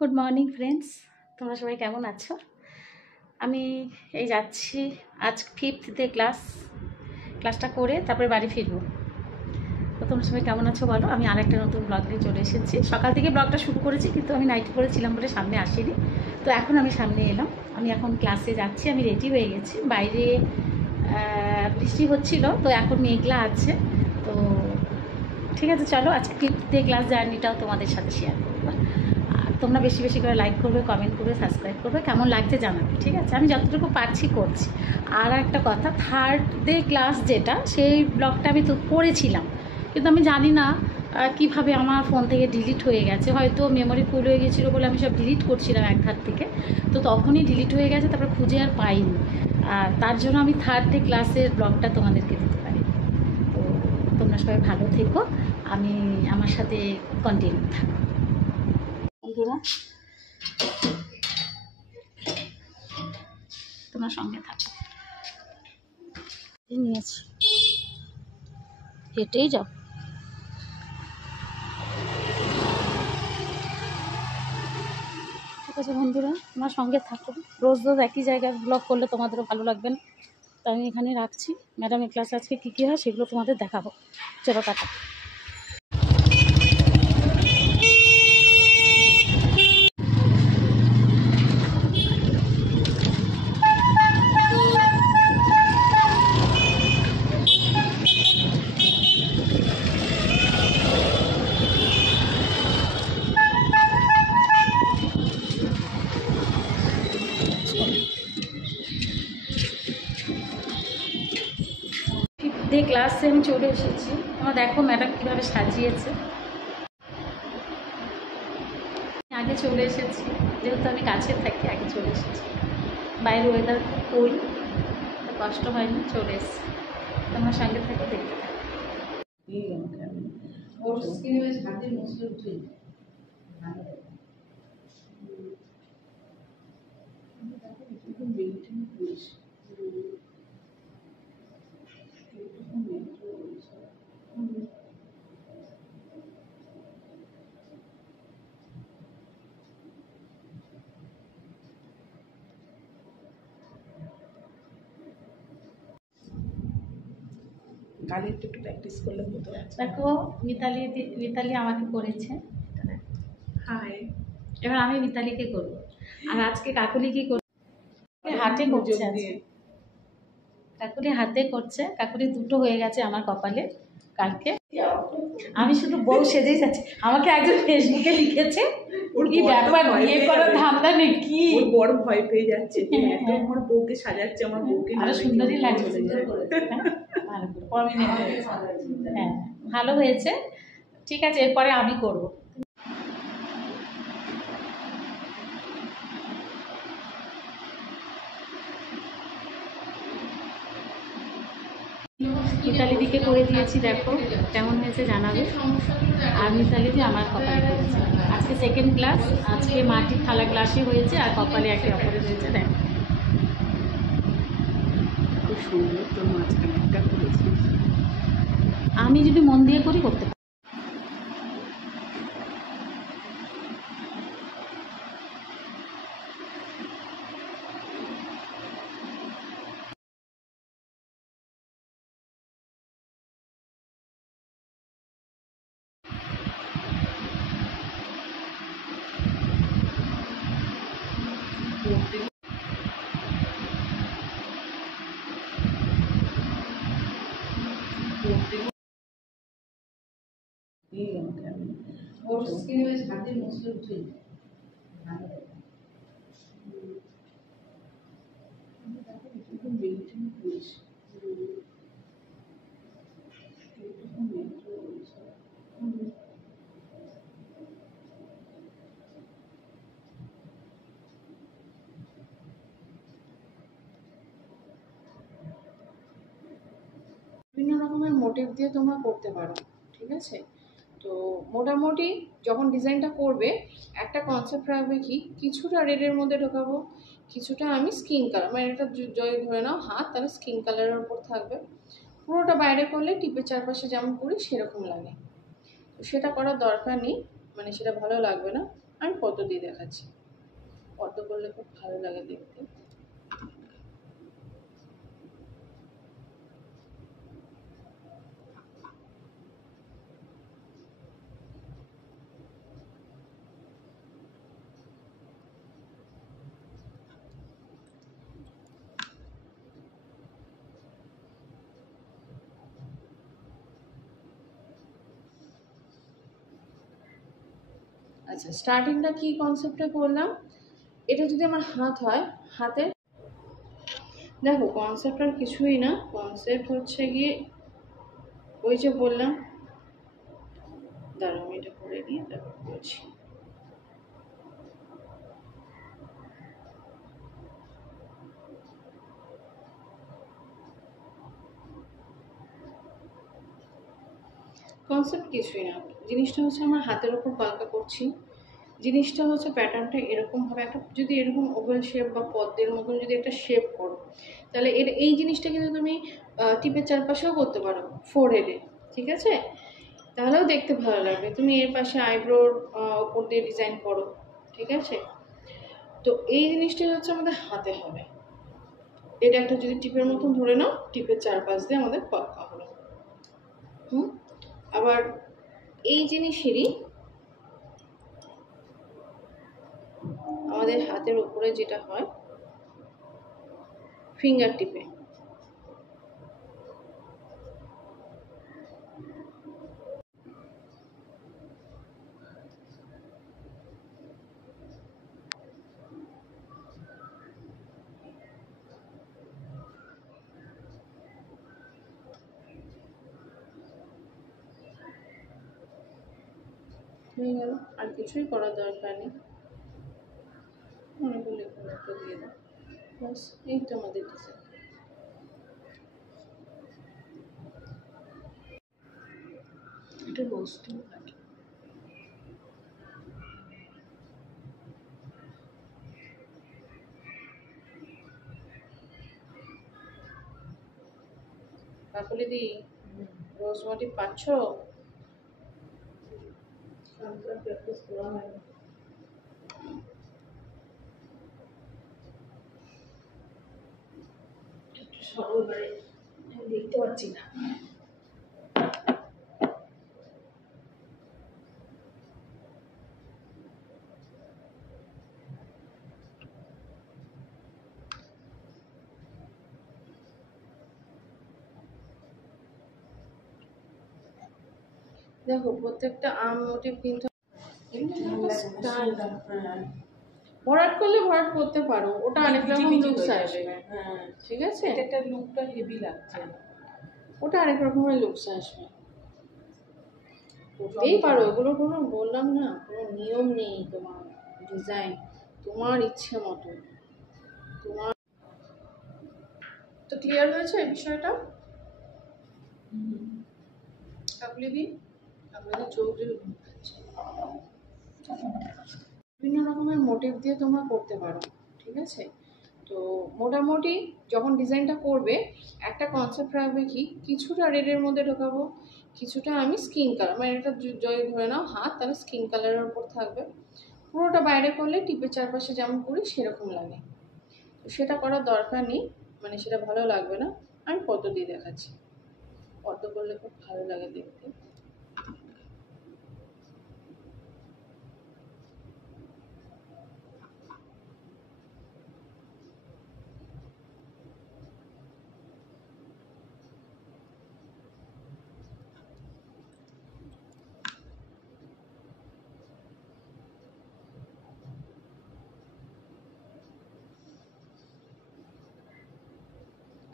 Good morning friends, তোমরা সবাই কেমন আছো? আমি এই যাচ্ছি, আজ 5th ডে ক্লাসটা করে তারপরে বাড়ি ফিরবো। তো তোমরা সবাই কেমন আছো বলো। আমি আরেকটা নতুন ব্লগ নিয়ে চলে এসেছি। সকাল থেকে ব্লগটা শুরু করেছি, কিন্তু আমি নাইট করেছিলাম বলে সামনে আসিনি। তো এখন আমি সামনে এলাম। আমি এখন ক্লাসে যাচ্ছি, আমি রেডি হয়ে গেছি। বাইরে বৃষ্টি হচ্ছিল, তো এখন মেঘলা আছে। তো ঠিক আছে, চলো আজকে 5th ডে ক্লাস জার্নিটাও তোমাদের সাথে শেয়ার করবো। আর তোমরা বেশি বেশি করে লাইক করবে, কমেন্ট করবে, সাবস্ক্রাইব করবে, কেমন লাগছে জানাবে। ঠিক আছে, আমি যতটুকু পারছি করছি। আর একটা কথা, 3rd ডে ক্লাস যেটা, সেই ব্লগটা আমি তো করেছিলাম, কিন্তু আমি জানি না কীভাবে আমার ফোন থেকে ডিলিট হয়ে গেছে। হয়তো মেমোরি ফুল হয়ে গেছিলো বলে আমি সব ডিলিট করছিলাম এক ধার থেকে, তো তখনই ডিলিট হয়ে গেছে, তারপর খুঁজে আর পাইনি। আর তার জন্য আমি 3rd ডে ক্লাসের ব্লগটা তোমাদেরকে দিতে পারি। তো তোমরা সবাই ভালো থেকো, আমার সাথে কন্টিনিউ থাকো বন্ধুরা, তোমার সঙ্গে থাকো। নিয়েছি, হেঁটেই যাও। ঠিক আছে বন্ধুরা, তোমার সঙ্গে থাকো। রোজ রোজ একই জায়গায় ব্লগ করলে তোমাদেরও ভালো লাগবে না। তো আমি এখানে রাখছি। ম্যাডামের ক্লাস আজকে কী কী হয় সেগুলো তোমাদের দেখাবো। চলো, টাটা। দিয়ে ক্লাসে আমি চলে এসেছি। আমার দেখো ম্যাডাম কীভাবে সাজিয়েছে। আগে চলে এসেছি, যেহেতু আমি কাছে থাকি, আগে চলে এসেছি। বাইরের ওয়েদার খুব কুল, কষ্ট হয়নি, চলে এসেছি। তোমার সঙ্গে থাকো, দেখতে থাকো। গালে একটু প্র্যাকটিস করলে হতো। দেখো, মিতালি আমাকে করেছে। হাই, এবার আমি মিতালিকে করবো। আর আজকে কাকুলি কি করছে, হাতে করছে। কাকুলি হাতে করছে। কাকুলি দুটো হয়ে গেছে আমার কপালে কালকে। আমি শুধু বউ সেজেই যাচ্ছি। আমাকে একজন ফেসবুকে লিখেছে, কি ব্যাপার, বিয়ে করার ধান্দা নাকি? ওর বড় ভয় পেয়ে যাচ্ছে, আমার বউকে সাজাচ্ছে, আমার বউকে আরো সুন্দরই লাগছে। হ্যাঁ, ভালো হয়েছে। ঠিক আছে, এরপরে আমি করবো। মিতালি দিকে করে দিয়েছি, দেখো কেমন হয়েছে জানাবে। আর মিতালি দিয়ে আমার কপালে করেছে। আজকে 2nd ক্লাস, আজকে মাটির থালা গ্লাসে হয়েছে, আর কপালে একে অপরে হয়েছে। দেখো খুব সুন্দর। তোর মাঝখানে একটা করেছি, আমি যদি মন দিয়ে করি করতে পারি। ওর স্কিনে হাতে মশলা উঠে বিভিন্ন রকমের মোটিভ দিয়ে তোমরা করতে পারো। ঠিক আছে, তো মোটামুটি যখন ডিজাইনটা করবে একটা কনসেপ্ট রাখবে, কি কিছুটা রেডের মধ্যে ঢোকাবো, কিছুটা আমি স্কিন কালার, মানে এটা যদি ধরে নাও হাত, তাহলে স্কিন কালারের উপর থাকবে। পুরোটা বাইরে করলে টিপের চারপাশে যেমন করি সেরকম লাগে, তো সেটা করার দরকার নেই, মানে সেটা ভালো লাগবে না। আমি দিয়ে দেখাচ্ছি। পদ্ম করলে খুব ভালো লাগে দেখতে। আচ্ছা, স্টার্টিংটা কি কনসেপ্টে করলাম, এটা যদি আমার হাত হয়, হাতের দেখো কনসেপ্ট আর কিছুই না, কনসেপ্ট হচ্ছে গিয়ে ওই যে বললাম, দাঁড়াও আমি এটা করে নিয়ে তারপর বলছি। কনসেপ্ট কিছুই না, জিনিসটা হচ্ছে আমার হাতের ওপর পালকা করছি। জিনিসটা হচ্ছে প্যাটার্নটা এরকমভাবে একটা যদি এরকম ওভাল শেপ বা পদ্মের মতন যদি একটা শেপ করো, তাহলে এই জিনিসটা কিন্তু তুমি টিপের চারপাশেও করতে পারো, ফোরহেডে, ঠিক আছে? তাহলেও দেখতে ভালো লাগবে। তুমি এর পাশে আইব্রোর ওপর দিয়ে ডিজাইন করো, ঠিক আছে? তো এই জিনিসটাই হচ্ছে আমাদের হাতে হবে। এটা একটা যদি টিপের মতন ধরে নাও, টিপের চারপাশ দিয়ে আমাদের পাক্কা হলো। আবার এই জিনিসেরই আমাদের হাতের উপরে যেটা হয় ফিঙ্গার টিপে, হয়ে গেল। আর কিছুই করার দরকার নেই। অনেকগুলো একটা দিয়ে দাও, বাস এই তো আমাদের ডিজাইন। এটা বস্তু কাকুলি দি, রোজমাটি পাচ্ছ? প্র্যাকটিস করা হয় না। সরলবারে দেখতে পাচ্ছি না। দেখো প্রত্যেকটা আম মোটিভ কিন্তু ভরাট করলে ভরাট করতে পারো, ওটা আরেক রকম লুকস আসবে। ঠিক আছে, এটা লুকটা হেভি লাগছে, ওটা আরেক রকমের লুকস আসবে। করতেই পারো, ওগুলো কোনো বললাম না, কোনো নিয়ম নেই। তোমার ডিজাইন তোমার ইচ্ছে মতো তোমার। তো ক্লিয়ার হয়েছে এই বিষয়টা? কাকুলি দি, আপনাদের চোখ যদি বিভিন্ন রকমের মোটিভ দিয়ে তোমরা করতে পারো, ঠিক আছে? তো মোটামুটি যখন ডিজাইনটা করবে, একটা কনসেপ্ট রাখবে কি, কিছুটা রেডের মধ্যে ঢোকাবো, কিছুটা আমি স্কিন কালার, মানে এটা যদি ধরে নাও হাত, তাহলে স্কিন কালারের উপর থাকবে। পুরোটা বাইরে করলে টিপের চারপাশে যেমন করি সেরকম লাগে, তো সেটা করার দরকার নেই, মানে সেটা ভালো লাগবে না। আমি পদ্ম দিয়ে দেখাচ্ছি, পদ্ম করলে খুব ভালো লাগে দেখতে।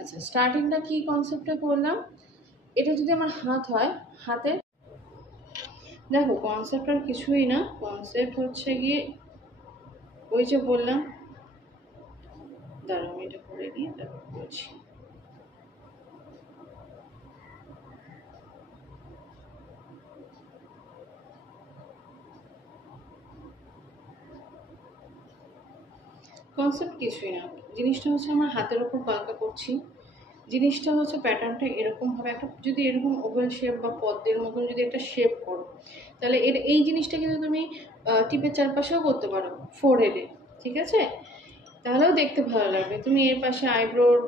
আচ্ছা, স্টার্টিংটা কি কনসেপ্টে করলাম, এটা যদি আমার হাত হয়, হাতে দেখো কনসেপ্ট আর কিছুই না, কনসেপ্ট হচ্ছে গিয়ে ওই যে বললাম, দাঁড়াও আমি এটা করে নিয়ে তারপর বলছি। কনসেপ্ট কিছুই না, জিনিসটা হচ্ছে আমার হাতের ওপর পালকা করছি। জিনিসটা হচ্ছে প্যাটার্নটা এরকম হবে, একটা যদি এরকম ওভাল শেপ বা পদ্মের মতন যদি একটা শেপ করো, তাহলে এই জিনিসটা কিন্তু তুমি টিপের চারপাশেও করতে পারো, ফোর হেডে, ঠিক আছে? তাহলেও দেখতে ভালো লাগবে। তুমি এর পাশে আইব্রোর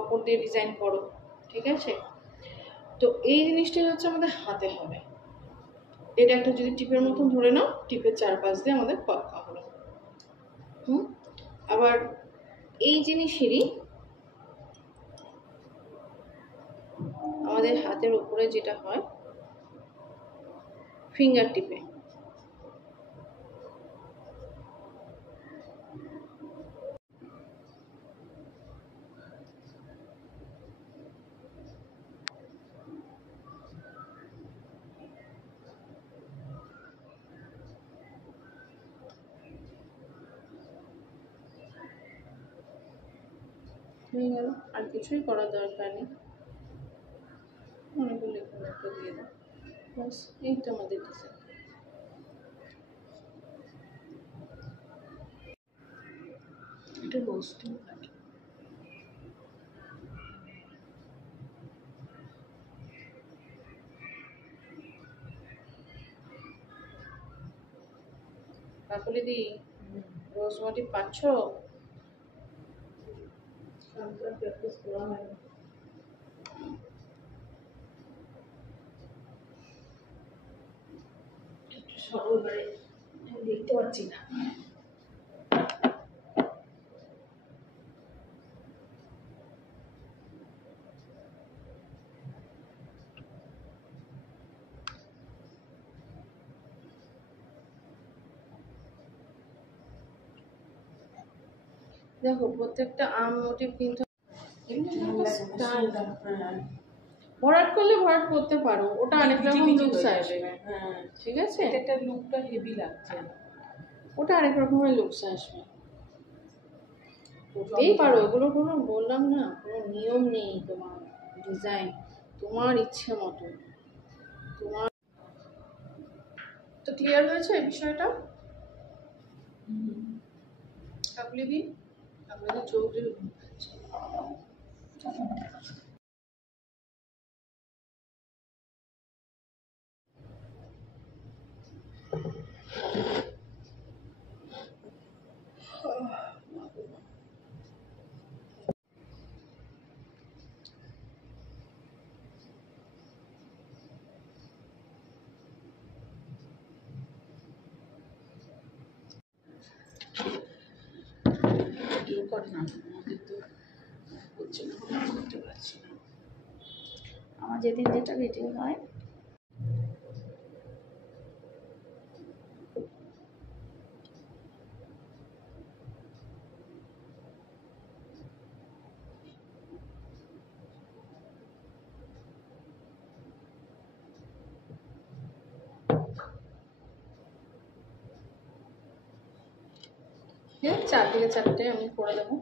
ওপর দিয়ে ডিজাইন করো, ঠিক আছে? তো এই জিনিসটাই হচ্ছে আমাদের হাতে হবে। এটা একটা যদি টিপের মতন ধরে নাও, টিপের চারপাশ দিয়ে আমাদের পাক্কা হলো। আবার এই জিনিসেরই আমাদের হাতের উপরে যেটা হয় ফিঙ্গার টিপে, হয়ে গেল। আর কিছুই করার দরকার নেই। অনেকগুলো এখানে একটা দিয়ে দাও, বাস এই তো আমাদের ডিজাইন। এটা রোস্টিং লাগে। কাকুলি দি, রোজমাটি পাচ্ছ? প্র্যাকটিস করা হয় না। একটু সরল বাড়ি আমি দেখতে পাচ্ছি না। দেখো প্রত্যেকটা আর্ম মোটিভ কিন্তু ভরাট করলে ভরাট করতে পারো, ওটা অনেক রকম লুকস আসবে, হ্যাঁ, ঠিক আছে? এটা লুকটা হেভি লাগছে। ওটা আরেক রকমের লুকস আসবে, করতেই পারো। এগুলো কোনো বললাম না, কোনো নিয়ম নেই। তোমার ডিজাইন তোমার ইচ্ছে মতো তোমার। তো ক্লিয়ার হয়েছে এই বিষয়টা? কাকলি দি, আপনাদের চোখ দিয়ে ঘুম পাচ্ছে। কেউ করে না, আমাদের তো হচ্ছে না, করতে পারছি না। আমার যেদিন যেটা ভিডিও হয় চারদিকে চারটে আমি করে দেবো।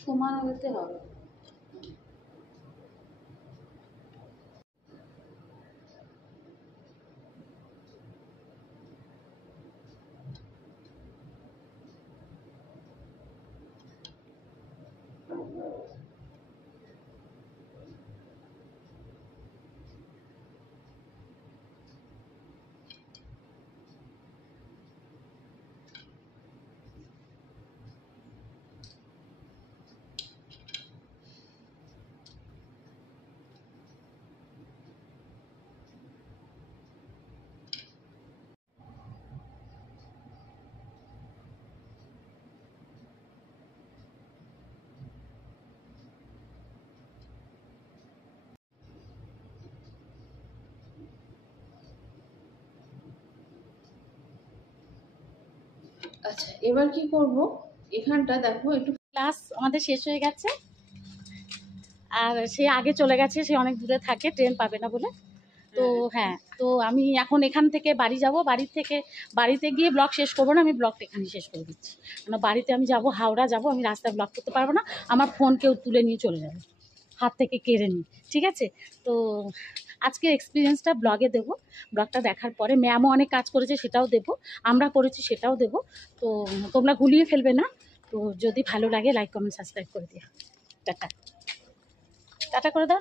সমান হতে হবে। আচ্ছা, এবার কি করব, এখানটা দেখো একটু ক্লাস আমাদের শেষ হয়ে গেছে, আর সে আগে চলে গেছে, সে অনেক দূরে থাকে, ট্রেন পাবে না বলে। তো হ্যাঁ, তো আমি এখন এখান থেকে বাড়ি যাব, বাড়িতে গিয়ে ব্লগ শেষ করবো না, আমি ব্লগটা এখানেই শেষ করে দিচ্ছি। কারণ বাড়িতে আমি যাব, হাওড়া যাব, আমি রাস্তায় ব্লগ করতে পারবো না, আমার ফোন কেউ তুলে নিয়ে চলে যাবে। হাত থেকে কেড়ে নিই, ঠিক আছে? তো আজকের এক্সপিরিয়েন্সটা ব্লগে দেবো, ব্লগটা দেখার পরে ম্যামও অনেক কাজ করেছে সেটাও দেবো, আমরা করেছি সেটাও দেবো। তো তোমরা গুলিয়ে ফেলবে না। তো যদি ভালো লাগে লাইক কমেন্ট সাবস্ক্রাইব করে দিও। টাটা টাটা করে দাও।